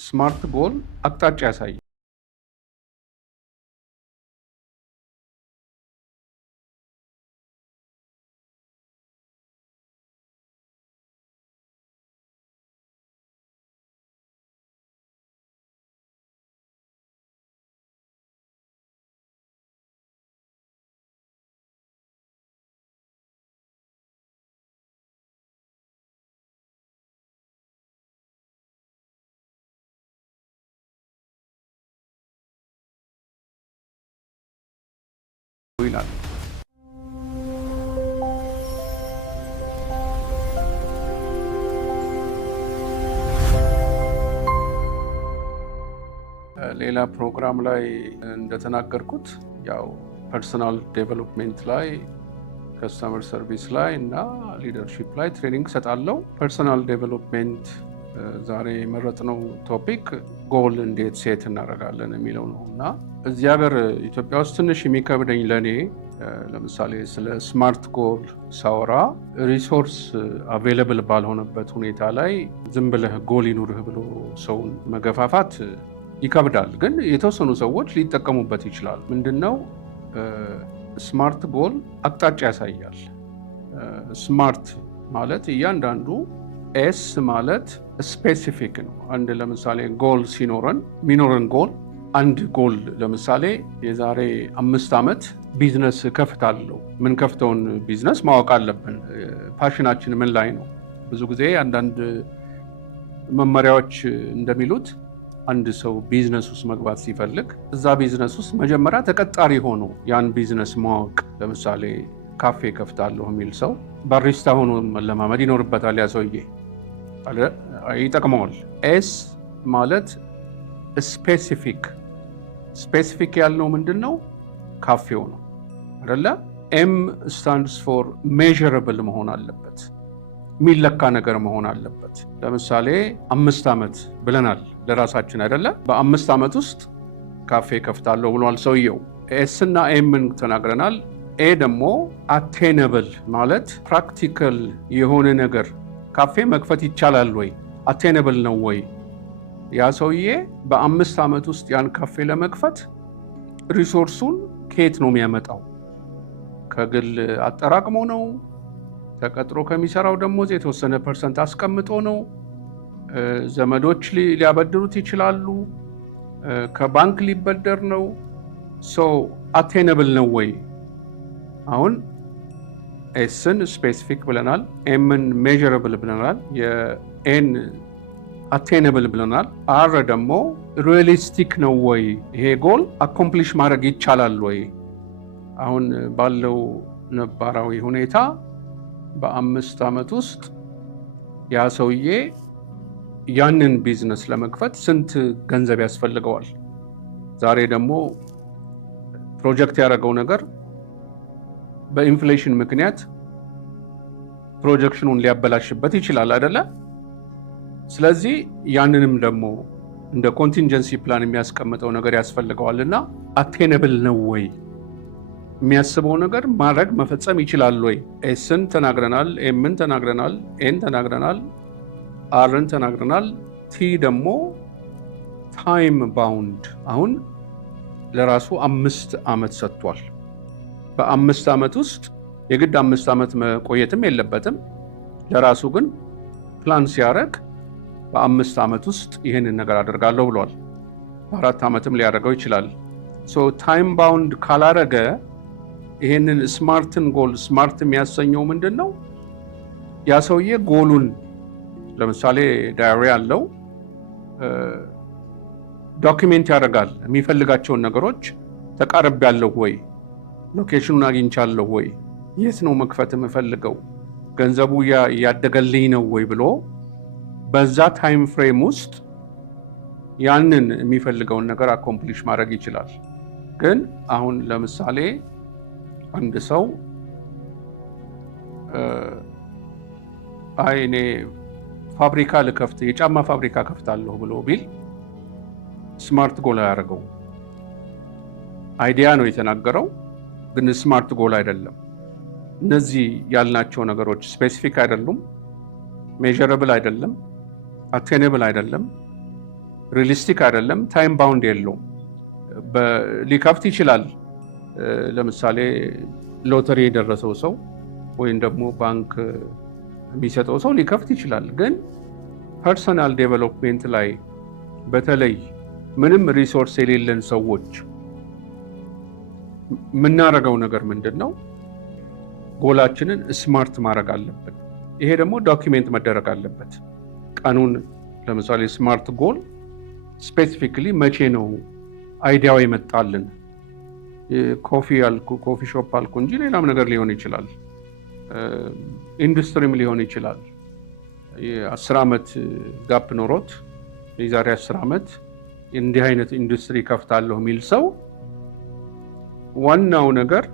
ስማርት ጎል አቅጣጫ ያሳያል። ይላል ሌላ ፕሮግራም ላይ እንደተናገርኩት ያው ፐርሰናል ዴቨሎፕሜንት ላይ ከስተመር ሰርቪስ ላይ እና ሊደርሺፕ ላይ ትሬኒንግ ሰጣለው። ፐርሰናል ዴቨሎፕሜንት ዛሬ የመረጥነው ቶፒክ ጎል እንዴት ሴት እናደርጋለን የሚለው ነው እና እዚህ ሀገር ኢትዮጵያ ውስጥ ትንሽ የሚከብደኝ ለኔ ለምሳሌ ስለ ስማርት ጎል ሳወራ ሪሶርስ አቬይለብል ባልሆነበት ሁኔታ ላይ ዝም ብለህ ጎል ይኑርህ ብሎ ሰውን መገፋፋት ይከብዳል። ግን የተወሰኑ ሰዎች ሊጠቀሙበት ይችላል። ምንድነው ስማርት ጎል አቅጣጫ ያሳያል። ስማርት ማለት እያንዳንዱ ኤስ ማለት ስፔሲፊክ ነው። አንድ ለምሳሌ ጎል ሲኖረን የሚኖረን ጎል አንድ ጎል ለምሳሌ የዛሬ 5 ዓመት ቢዝነስ ከፍታለሁ። ምን ከፍተውን ቢዝነስ ማወቅ አለብን። ፓሽናችን ምን ላይ ነው? ብዙ ጊዜ አንዳንድ መመሪያዎች እንደሚሉት አንድ ሰው ቢዝነስ ውስጥ መግባት ሲፈልግ እዛ ቢዝነስ ውስጥ መጀመሪያ ተቀጣሪ ሆኖ ያን ቢዝነስ ማወቅ። ለምሳሌ ካፌ ከፍታለሁ የሚል ሰው ባሪስታ ሆኖ መለማመድ ይኖርበታል። ያ ሰውዬ ይጠቅመዋል። ኤስ ማለት ስፔሲፊክ ያልነው ምንድን ነው? ካፌው ነው አይደለ? ኤም ስታንድስ ፎር ሜዥረብል መሆን አለበት፣ የሚለካ ነገር መሆን አለበት። ለምሳሌ 5 ዓመት ብለናል ለራሳችን አይደለ? በ5 ዓመት ውስጥ ካፌ ከፍታለሁ ብሏል ሰውየው። ኤስ እና ኤምን ተናግረናል። ኤ ደግሞ አቴነብል ማለት ፕራክቲካል የሆነ ነገር። ካፌ መክፈት ይቻላል ወይ? አቴነብል ነው ወይ? ያ ሰውዬ በ5 ዓመት ውስጥ ያን ካፌ ለመክፈት ሪሶርሱን ከየት ነው የሚያመጣው? ከግል አጠራቅሞ ነው? ተቀጥሮ ከሚሰራው ደሞዝ የተወሰነ ፐርሰንት አስቀምጦ ነው? ዘመዶች ሊያበድሩት ይችላሉ? ከባንክ ሊበደር ነው? አቴነብል ነው ወይ? አሁን ኤስን ስፔሲፊክ ብለናል፣ ኤምን ሜዥረብል ብለናል፣ የኤን አቴነብል ብለናል። አር ደግሞ ሪያሊስቲክ ነው ወይ? ይሄ ጎል አኮምፕሊሽ ማድረግ ይቻላል ወይ? አሁን ባለው ነባራዊ ሁኔታ በ5 ዓመት ውስጥ ያ ሰውዬ ያንን ቢዝነስ ለመክፈት ስንት ገንዘብ ያስፈልገዋል? ዛሬ ደግሞ ፕሮጀክት ያደረገው ነገር በኢንፍሌሽን ምክንያት ፕሮጀክሽኑን ሊያበላሽበት ይችላል አይደለ? ስለዚህ ያንንም ደግሞ እንደ ኮንቲንጀንሲ ፕላን የሚያስቀምጠው ነገር ያስፈልገዋል እና አቴነብል ነው ወይ? የሚያስበው ነገር ማድረግ መፈጸም ይችላል ወይ? ኤስን ተናግረናል፣ ኤምን ተናግረናል፣ ኤን ተናግረናል፣ አርን ተናግረናል። ቲ ደግሞ ታይም ባውንድ። አሁን ለራሱ 5 ዓመት ሰጥቷል። በ5 ዓመት ውስጥ የግድ 5 ዓመት መቆየትም የለበትም። ለራሱ ግን ፕላን ሲያደርግ በ5 ዓመት ውስጥ ይህንን ነገር አደርጋለሁ ብሏል። በ4 ዓመትም ሊያደርገው ይችላል። ታይም ባውንድ ካላረገ ይህንን ስማርትን ጎል ስማርት የሚያሰኘው ምንድን ነው? ያ ሰውዬ ጎሉን ለምሳሌ ዳይሪ ያለው ዶኪሜንት ያደርጋል። የሚፈልጋቸውን ነገሮች ተቃርቤያለሁ ወይ? ሎኬሽኑን አግኝቻለሁ ወይ? የት ነው መክፈት የምፈልገው? ገንዘቡ ያደገልኝ ነው ወይ ብሎ በዛ ታይም ፍሬም ውስጥ ያንን የሚፈልገውን ነገር አኮምፕሊሽ ማድረግ ይችላል። ግን አሁን ለምሳሌ አንድ ሰው እኔ ፋብሪካ ልከፍት የጫማ ፋብሪካ ከፍታለሁ ብሎ ቢል ስማርት ጎል አያደርገው። አይዲያ ነው የተናገረው፣ ግን ስማርት ጎል አይደለም። እነዚህ ያልናቸው ነገሮች ስፔሲፊክ አይደሉም፣ ሜዥረብል አይደለም፣ አቴነብል አይደለም፣ ሪሊስቲክ አይደለም፣ ታይም ባውንድ የለውም። ሊከፍት ይችላል። ለምሳሌ ሎተሪ የደረሰው ሰው ወይም ደግሞ ባንክ የሚሰጠው ሰው ሊከፍት ይችላል። ግን ፐርሰናል ዴቨሎፕሜንት ላይ በተለይ ምንም ሪሶርስ የሌለን ሰዎች የምናደርገው ነገር ምንድን ነው? ጎላችንን ስማርት ማድረግ አለብን። ይሄ ደግሞ ዶኪሜንት መደረግ አለበት። ቀኑን ለምሳሌ ስማርት ጎል ስፔሲፊክሊ መቼ ነው አይዲያው ይመጣልን? ኮፊ ሾፕ አልኩ እንጂ ሌላም ነገር ሊሆን ይችላል። ኢንዱስትሪም ሊሆን ይችላል። የ10 ዓመት ጋፕ ኖሮት የዛሬ 10 ዓመት እንዲህ አይነት ኢንዱስትሪ ከፍታለሁ የሚል ሰው ዋናው ነገር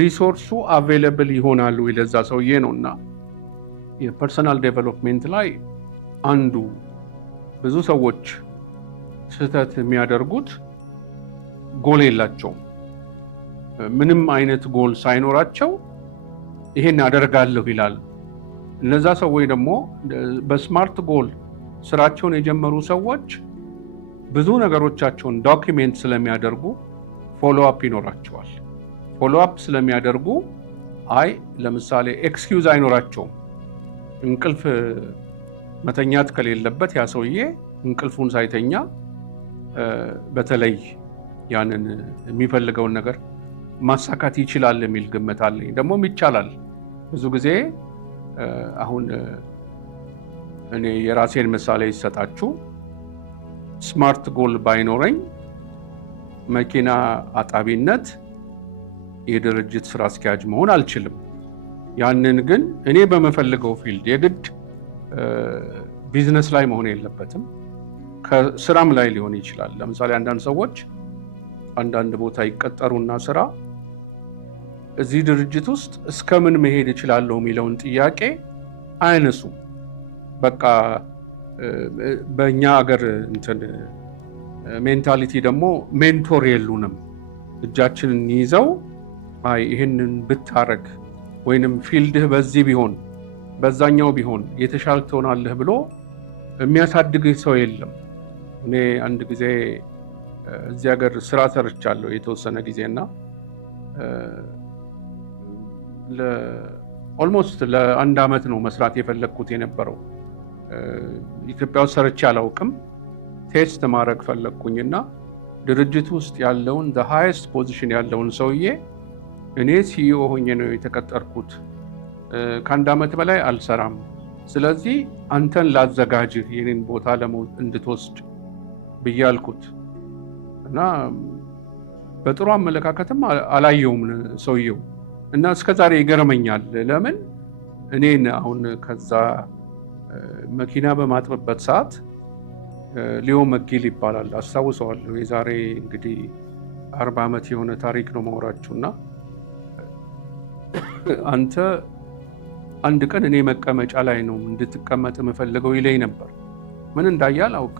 ሪሶርሱ አቬይለብል ይሆናል ወይ ለዛ ሰውዬ ነው። እና የፐርሰናል ዴቨሎፕሜንት ላይ አንዱ ብዙ ሰዎች ስህተት የሚያደርጉት ጎል የላቸውም። ምንም አይነት ጎል ሳይኖራቸው ይሄን አደርጋለሁ ይላል። እነዛ ሰዎች ደግሞ በስማርት ጎል ስራቸውን የጀመሩ ሰዎች ብዙ ነገሮቻቸውን ዶኪሜንት ስለሚያደርጉ ፎሎ አፕ ይኖራቸዋል። ፎሎ አፕ ስለሚያደርጉ ለምሳሌ ኤክስኪውዝ አይኖራቸውም። እንቅልፍ መተኛት ከሌለበት ያ ሰውዬ እንቅልፉን ሳይተኛ በተለይ ያንን የሚፈልገውን ነገር ማሳካት ይችላል የሚል ግምት አለኝ። ደግሞም ይቻላል። ብዙ ጊዜ አሁን እኔ የራሴን ምሳሌ ይሰጣችሁ። ስማርት ጎል ባይኖረኝ መኪና አጣቢነት የድርጅት ስራ አስኪያጅ መሆን አልችልም። ያንን ግን እኔ በመፈልገው ፊልድ የግድ ቢዝነስ ላይ መሆን የለበትም፣ ከስራም ላይ ሊሆን ይችላል። ለምሳሌ አንዳንድ ሰዎች አንዳንድ ቦታ ይቀጠሩና ስራ እዚህ ድርጅት ውስጥ እስከምን መሄድ እችላለሁ የሚለውን ጥያቄ አያነሱም። በቃ በእኛ ሀገር ሜንታሊቲ ደግሞ ሜንቶር የሉንም። እጃችንን ይዘው ይህንን ብታረግ ወይንም ፊልድህ በዚህ ቢሆን በዛኛው ቢሆን የተሻለ ትሆናለህ ብሎ የሚያሳድግህ ሰው የለም። እኔ አንድ ጊዜ እዚህ ሀገር ስራ ሰርቻለሁ የተወሰነ ጊዜና ኦልሞስት ለ1 ዓመት ነው መስራት የፈለግኩት የነበረው። ኢትዮጵያ ውስጥ ሰርቼ አላውቅም። ቴስት ማድረግ ፈለግኩኝና ድርጅት ውስጥ ያለውን ሃይስት ፖዚሽን ያለውን ሰውዬ እኔ ሲኢኦ ሆኜ ነው የተቀጠርኩት፣ ከ1 ዓመት በላይ አልሰራም፣ ስለዚህ አንተን ላዘጋጅህ የኔን ቦታ እንድትወስድ ብዬ አልኩት እና በጥሩ አመለካከትም አላየውም ሰውየው እና እስከዛሬ ይገርመኛል። ለምን እኔን አሁን ከዛ መኪና በማጥበበት ሰዓት ሊዮ መጊል ይባላል፣ አስታውሰዋለሁ። የዛሬ እንግዲህ 40 ዓመት የሆነ ታሪክ ነው ማውራችሁና አንተ አንድ ቀን እኔ መቀመጫ ላይ ነው እንድትቀመጥ የምፈልገው ይለኝ ነበር። ምን እንዳያል አውቅ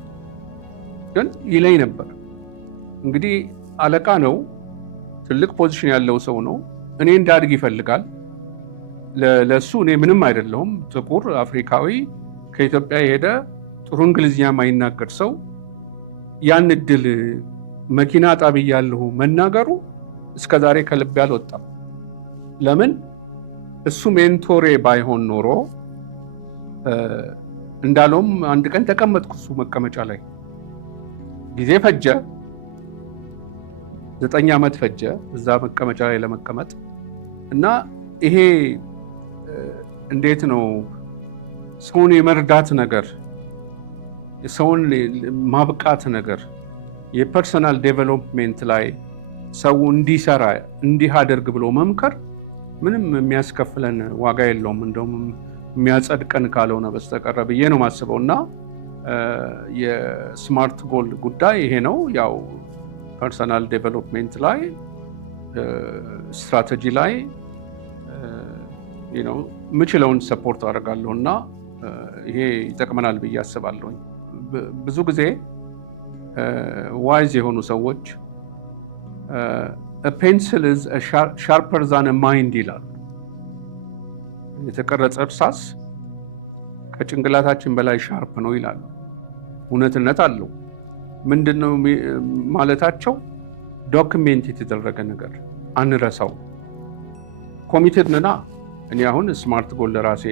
ግን ይለኝ ነበር። እንግዲህ አለቃ ነው፣ ትልቅ ፖዚሽን ያለው ሰው ነው። እኔ እንዳድግ ይፈልጋል። ለሱ እኔ ምንም አይደለሁም። ጥቁር አፍሪካዊ ከኢትዮጵያ የሄደ ጥሩ እንግሊዝኛ ማይናገር ሰው ያን እድል መኪና ጣቢ ያለሁ መናገሩ እስከዛሬ ከልቤ አልወጣም። ለምን እሱ ሜንቶሬ ባይሆን ኖሮ እንዳለውም አንድ ቀን ተቀመጥኩ እሱ መቀመጫ ላይ። ጊዜ ፈጀ፣ 9 ዓመት ፈጀ እዛ መቀመጫ ላይ ለመቀመጥ እና ይሄ እንዴት ነው ሰውን የመርዳት ነገር፣ ሰውን ማብቃት ነገር፣ የፐርሰናል ዴቨሎፕሜንት ላይ ሰው እንዲሰራ እንዲህ አደርግ ብሎ መምከር ምንም የሚያስከፍለን ዋጋ የለውም፣ እንደውም የሚያጸድቀን ካልሆነ በስተቀር ብዬ ነው ማስበው። እና የስማርት ጎል ጉዳይ ይሄ ነው። ያው ፐርሰናል ዴቨሎፕሜንት ላይ ስትራቴጂ ላይ ምችለውን ሰፖርት አደርጋለሁ እና ይሄ ይጠቅመናል ብዬ አስባለሁ። ብዙ ጊዜ ዋይዝ የሆኑ ሰዎች ፔንስል ኢዝ ሻርፐር ዛን ማይንድ ይላሉ። የተቀረጸ እርሳስ ከጭንቅላታችን በላይ ሻርፕ ነው ይላሉ። እውነትነት አለው። ምንድነው ማለታቸው? ዶክሜንት የተደረገ ነገር አንረሳው። ኮሚትድ ነና። እኔ አሁን ስማርት ጎል ለራሴ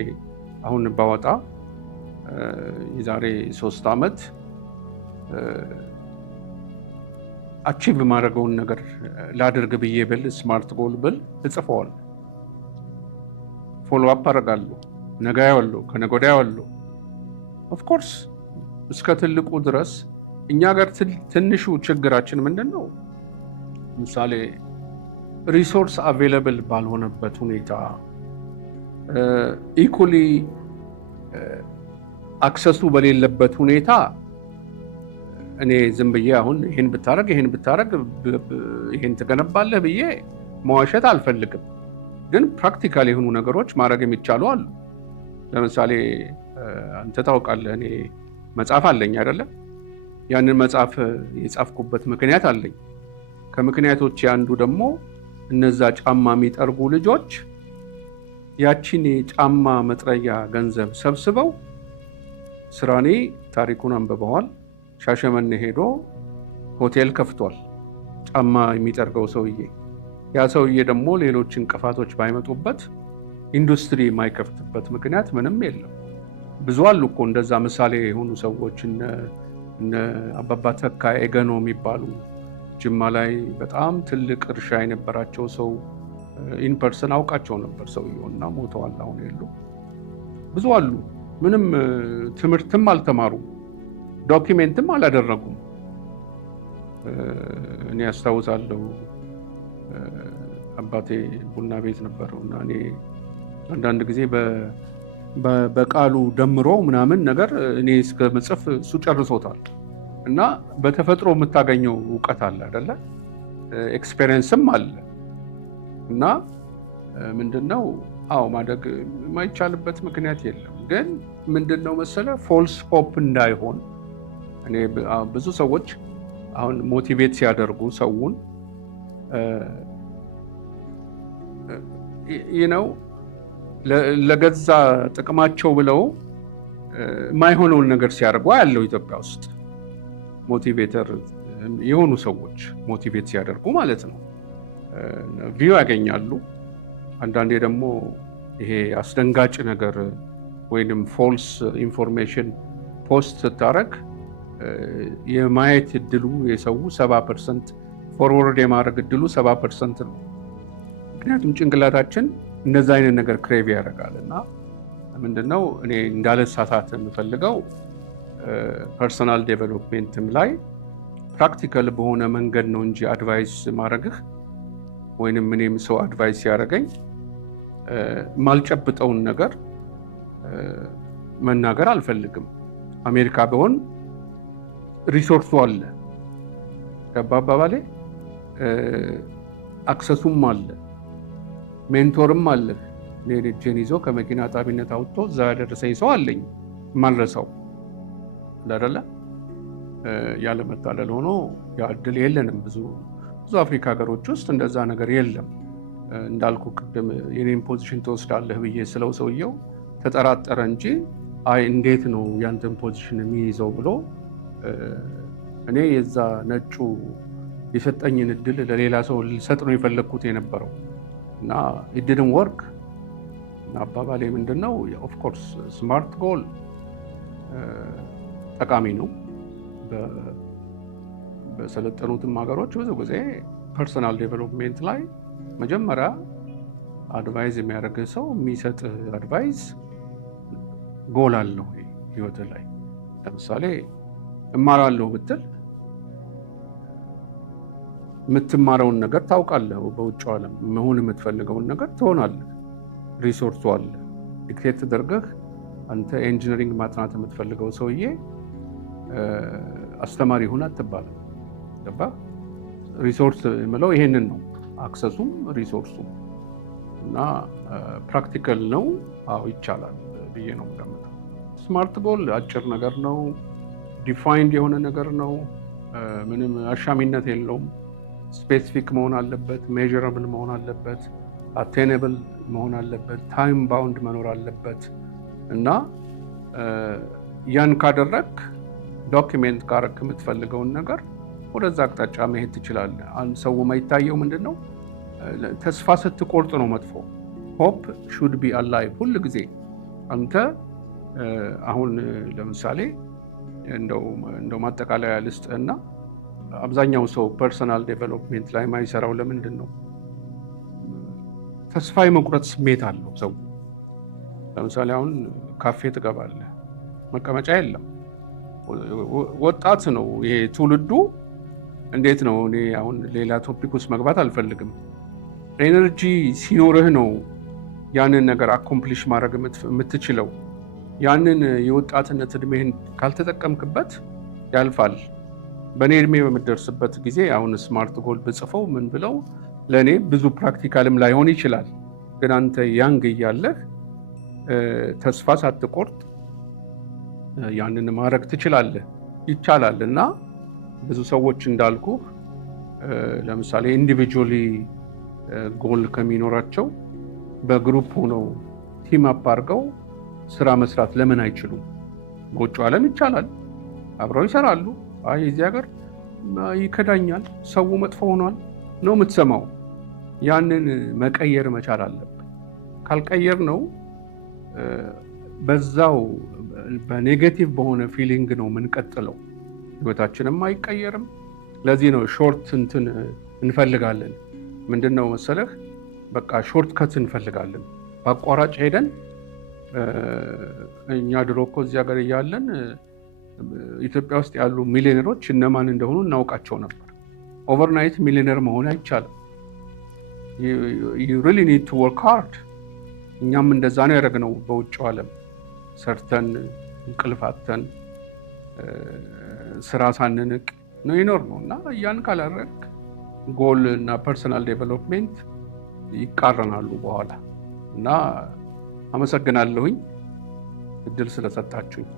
አሁን ባወጣ የዛሬ 3 ዓመት አቺቭ ማድረገውን ነገር ላድርግ ብዬ ብል ስማርት ጎል ብል እጽፈዋል። ፎሎ አፕ አደርጋለሁ። ነገ ያወለው ከነገ ወዲያ ያወለው ኦፍ ኮርስ እስከ ትልቁ ድረስ። እኛ ጋር ትንሹ ችግራችን ምንድን ነው? ምሳሌ ሪሶርስ አቬይለብል ባልሆነበት ሁኔታ ኢኩሊ አክሰሱ በሌለበት ሁኔታ እኔ ዝም ብዬ አሁን ይሄን ብታረግ ይሄን ትገነባለህ ብዬ መዋሸት አልፈልግም። ግን ፕራክቲካል የሆኑ ነገሮች ማድረግ የሚቻሉ አሉ። ለምሳሌ አንተ ታውቃለህ፣ እኔ መጽሐፍ አለኝ አይደለም? ያንን መጽሐፍ የጻፍኩበት ምክንያት አለኝ። ከምክንያቶች አንዱ ደግሞ እነዛ ጫማ የሚጠርጉ ልጆች ያቺን የጫማ መጥረያ ገንዘብ ሰብስበው ስራኔ ታሪኩን አንብበዋል። ሻሸመኔ ሄዶ ሆቴል ከፍቷል፣ ጫማ የሚጠርገው ሰውዬ። ያ ሰውዬ ደግሞ ሌሎች እንቅፋቶች ባይመጡበት ኢንዱስትሪ የማይከፍትበት ምክንያት ምንም የለም። ብዙ አሉ እኮ እንደዛ ምሳሌ የሆኑ ሰዎች። እነ አባባ ተካ ኤገኖ የሚባሉ ጅማ ላይ በጣም ትልቅ እርሻ የነበራቸው ሰው ኢንፐርሰን አውቃቸው ነበር ሰውየውና ሞተዋል፣ አሁን የሉ። ብዙ አሉ። ምንም ትምህርትም አልተማሩ፣ ዶኪሜንትም አላደረጉም። እኔ አስታውሳለሁ አባቴ ቡና ቤት ነበረው እና እኔ አንዳንድ ጊዜ በቃሉ ደምሮ ምናምን ነገር እኔ እስከ መጽፍ እሱ ጨርሶታል። እና በተፈጥሮ የምታገኘው እውቀት አለ አይደለ? ኤክስፔሪየንስም አለ። እና ምንድነው ማደግ የማይቻልበት ምክንያት የለም። ግን ምንድነው መሰለ ፎልስ ሆፕ እንዳይሆን እኔ ብዙ ሰዎች አሁን ሞቲቬት ሲያደርጉ ሰውን ለገዛ ጥቅማቸው ብለው የማይሆነውን ነገር ሲያደርጉ ያለው ኢትዮጵያ ውስጥ ሞቲቬተር የሆኑ ሰዎች ሞቲቬት ሲያደርጉ ማለት ነው ቪው ያገኛሉ። አንዳንዴ ደግሞ ይሄ አስደንጋጭ ነገር ወይንም ፎልስ ኢንፎርሜሽን ፖስት ስታረግ የማየት እድሉ የሰው 70% ፎርወርድ የማድረግ እድሉ 70% ነው። ምክንያቱም ጭንቅላታችን እንደዛ አይነት ነገር ክሬቭ ያደርጋል። እና ምንድነው እኔ እንዳልሳሳት የምፈልገው ፐርሰናል ዴቨሎፕሜንትም ላይ ፕራክቲካል በሆነ መንገድ ነው እንጂ አድቫይስ ማድረግህ ወይንም እኔም ሰው አድቫይስ ያደረገኝ ማልጨብጠውን ነገር መናገር አልፈልግም። አሜሪካ ቢሆን ሪሶርሱ አለ፣ ከባባባሌ አክሰሱም አለ፣ ሜንቶርም አለ። ሌሎችን ይዞ ከመኪና ጣቢነት አውጥቶ እዛ ያደረሰኝ ሰው አለኝ ማልረሳው አይደለ? ያለ መታለል ሆኖ ያ እድል የለንም። ብዙ አፍሪካ ሀገሮች ውስጥ እንደዛ ነገር የለም። እንዳልኩ ቅድም የኔን ፖዚሽን ትወስዳለህ ብዬ ስለው ሰውየው ተጠራጠረ እንጂ አይ እንዴት ነው ያንተን ፖዚሽን የሚይዘው ብሎ እኔ የዛ ነጩ የሰጠኝን እድል ለሌላ ሰው ልሰጥ ነው የፈለግኩት የነበረው እና ኢድድን ወርክ። እና አባባሌ ምንድነው ኦፍኮርስ ስማርት ጎል ጠቃሚ ነው። በሰለጠኑትም ሀገሮች ብዙ ጊዜ ፐርሰናል ዴቨሎፕሜንት ላይ መጀመሪያ አድቫይዝ የሚያደርግ ሰው የሚሰጥ አድቫይዝ ጎል አለው ህይወት ላይ። ለምሳሌ እማራለሁ ብትል የምትማረውን ነገር ታውቃለህ። በውጭው ዓለም መሆን የምትፈልገውን ነገር ትሆናለህ። ሪሶርሱ አለ። ዲክቴት ተደርገህ አንተ ኢንጂነሪንግ ማጥናት የምትፈልገው ሰውዬ አስተማሪ ሁን አትባልም። ገባ? ሪሶርስ የምለው ይሄንን ነው፣ አክሰሱም ሪሶርሱም። እና ፕራክቲካል ነው። አዎ ይቻላል ብዬ ነው የምገምተው። ስማርት ጎል አጭር ነገር ነው፣ ዲፋይንድ የሆነ ነገር ነው፣ ምንም አሻሚነት የለውም። ስፔሲፊክ መሆን አለበት፣ ሜዥረብል መሆን አለበት፣ አቴነብል መሆን አለበት፣ ታይም ባውንድ መኖር አለበት። እና ያን ካደረግ ዶክመንት ካረክ የምትፈልገውን ነገር ወደዛ አቅጣጫ መሄድ ትችላለህ። አንድ ሰው የማይታየው ምንድነው ተስፋ ስትቆርጥ ነው መጥፎ። ሆፕ ሹድ ቢ አላይቭ ሁል ጊዜ። አንተ አሁን ለምሳሌ እንደው ማጠቃለያ ልስጥህና አብዛኛው ሰው ፐርሰናል ዴቨሎፕሜንት ላይ ማይሰራው ለምንድን ነው? ተስፋ የመቁረጥ ስሜት አለው ሰው። ለምሳሌ አሁን ካፌ ትገባለህ፣ መቀመጫ የለም፣ ወጣት ነው ይሄ ትውልዱ። እንዴት ነው? እኔ አሁን ሌላ ቶፒክ ውስጥ መግባት አልፈልግም። ኤነርጂ ሲኖርህ ነው ያንን ነገር አኮምፕሊሽ ማድረግ የምትችለው። ያንን የወጣትነት እድሜህን ካልተጠቀምክበት ያልፋል። በእኔ እድሜ በምደርስበት ጊዜ አሁን ስማርት ጎል ብጽፈው ምን ብለው ለእኔ ብዙ ፕራክቲካልም ላይሆን ይችላል። ግን አንተ ያንግ እያለህ ተስፋ ሳትቆርጥ ያንን ማድረግ ትችላለህ፣ ይቻላል። እና ብዙ ሰዎች እንዳልኩ ለምሳሌ ኢንዲቪጁዋሊ ጎል ከሚኖራቸው በግሩፕ ሆነው ቲም አፕ አድርገው ስራ መስራት ለምን አይችሉም? በውጭ ዓለም ይቻላል፣ አብረው ይሰራሉ። አይ እዚህ ሀገር ይከዳኛል፣ ሰው መጥፎ ሆኗል ነው የምትሰማው። ያንን መቀየር መቻል አለብን። ካልቀየር ነው በዛው በኔጌቲቭ በሆነ ፊሊንግ ነው የምንቀጥለው፣ ህይወታችንም አይቀየርም። ለዚህ ነው ሾርት እንትን እንፈልጋለን። ምንድነው መሰለህ በቃ ሾርት ከት እንፈልጋለን። በአቋራጭ ሄደን እኛ ድሮ እኮ እዚህ ሀገር እያለን ኢትዮጵያ ውስጥ ያሉ ሚሊዮነሮች እነማን እንደሆኑ እናውቃቸው ነበር። ኦቨርናይት ሚሊዮነር መሆን አይቻልም። you really need to work hard። እኛም እንደዛ ነው ያደረግነው። በውጭው ዓለም ሰርተን እንቅልፋተን ስራ ሳንንቅ ነው ይኖር ነው። እና ያን ካላረግ ጎል እና ፐርሰናል ዴቨሎፕሜንት ይቃረናሉ በኋላ። እና አመሰግናለሁኝ እድል ስለሰጣችሁኝ።